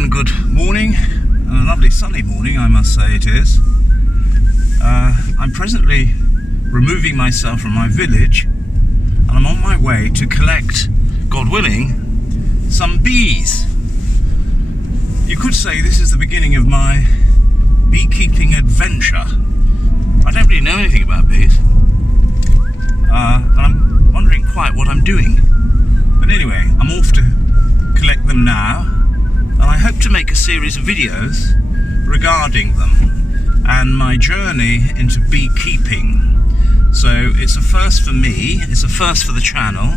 and good morning. A lovely sunny morning, I must say it is. I'm presently removing myself from my village and I'm on my way to collect, God willing, some bees. You could say this is the beginning of my beekeeping adventure. I don't really know anything about bees, and I'm wondering quite what I'm doing. But anyway, I'm off to collect them now, and I hope to make a series of videos regarding them and my journey into beekeeping. So it's a first for me, it's a first for the channel,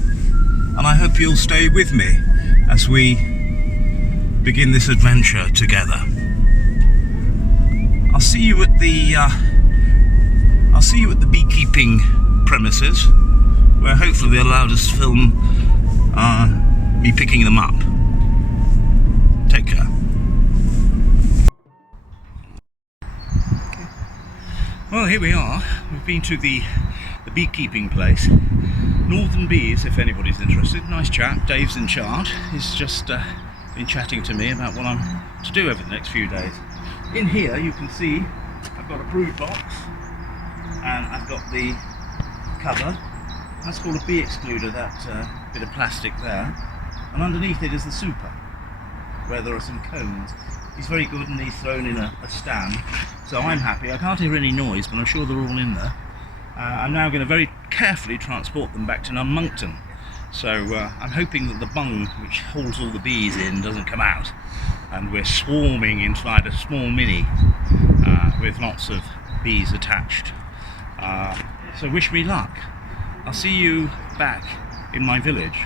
and I hope you'll stay with me as we begin this adventure together. I'll see you at the beekeeping premises, where hopefully they'll allow us to film me picking them up. Take care. Well, here we are. We've been to the beekeeping place. Northern Bees, if anybody's interested. Nice chap, Dave's in charge. He's just been chatting to me about what I'm to do over the next few days. In here you can see I've got a brood box and I've got the cover. That's called a bee excluder, that bit of plastic there. And underneath it is the super, where there are some cones. He's very good and he's thrown in a stand, so I'm happy. I can't hear any noise, but I'm sure they're all in there. I'm now going to very carefully transport them back to Monkton. So I'm hoping that the bung which holds all the bees in doesn't come out, and we're swarming inside a small mini with lots of bees attached. So wish me luck. I'll see you back in my village.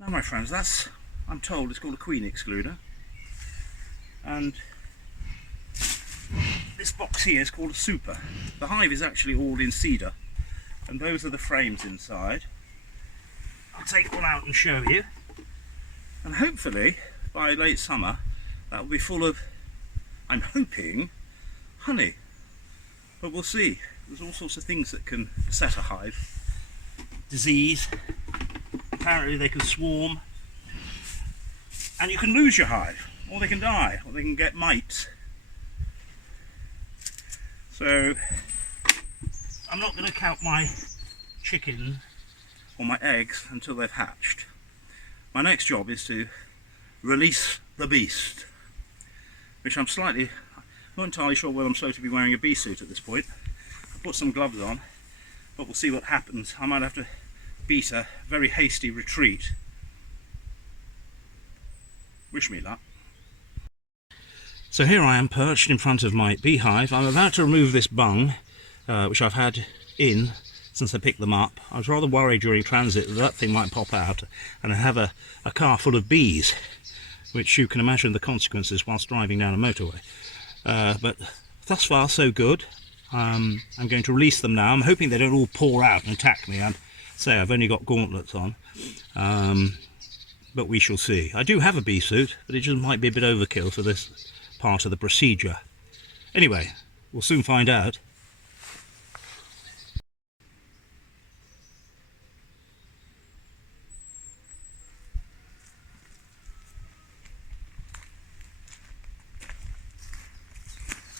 Now my friends, that's, I'm told, it's called a queen excluder, and this box here is called a super. The hive is actually all in cedar, and those are the frames inside. I'll take one out and show you, and hopefully by late summer that will be full of, I'm hoping, honey, but we'll see. There's all sorts of things that can set a hive. disease. Apparently they can swarm, and you can lose your hive, or they can die, or they can get mites. So I'm not going to count my chickens or my eggs until they've hatched. My next job is to release the beast, which I'm not entirely sure whether I'm supposed to be wearing a bee suit at this point. I'll put some gloves on, but we'll see what happens. I might have to beat a very hasty retreat. Wish me luck. So here I am perched in front of my beehive. I'm about to remove this bung, which I've had in since I picked them up. I was rather worried during transit that that thing might pop out and I have a car full of bees, which you can imagine the consequences whilst driving down a motorway. But thus far so good. I'm going to release them now. I'm hoping they don't all pour out and attack me. I've only got gauntlets on, but we shall see. I do have a bee suit, but it just might be a bit overkill for this part of the procedure. Anyway, we'll soon find out.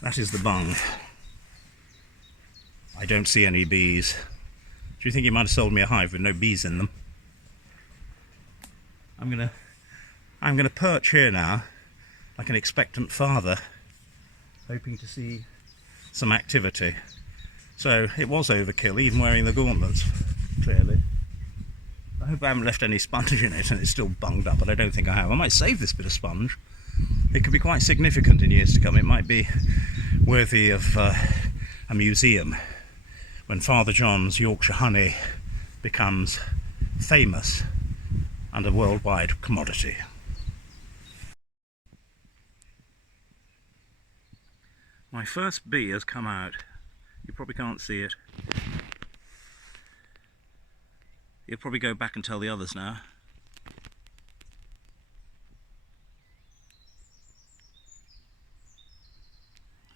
That is the bung. I don't see any bees. Do you think you might have sold me a hive with no bees in them? I'm gonna perch here now, like an expectant father, hoping to see some activity. So it was overkill, even wearing the gauntlets, clearly. I hope I haven't left any sponge in it and it's still bunged up, but I don't think I have. I might save this bit of sponge. It could be quite significant in years to come. It might be worthy of a museum when Father John's Yorkshire honey becomes famous and a worldwide commodity. My first bee has come out. You probably can't see it. You'll probably go back and tell the others now.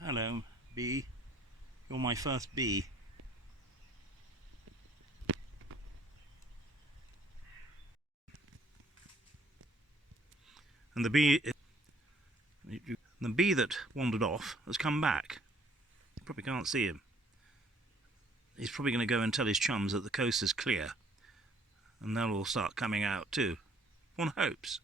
Hello, bee. You're my first bee. And the bee that wandered off has come back. You probably can't see him. He's probably going to go and tell his chums that the coast is clear, and they'll all start coming out too. One hopes.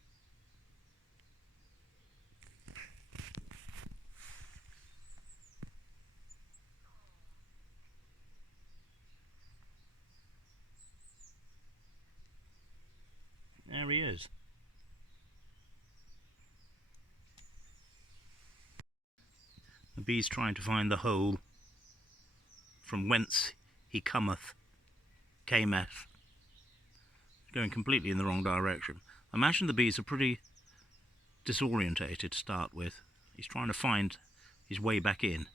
There he is. The bee's trying to find the hole from whence he cameth. Going completely in the wrong direction. I imagine the bees are pretty disorientated to start with. He's trying to find his way back in.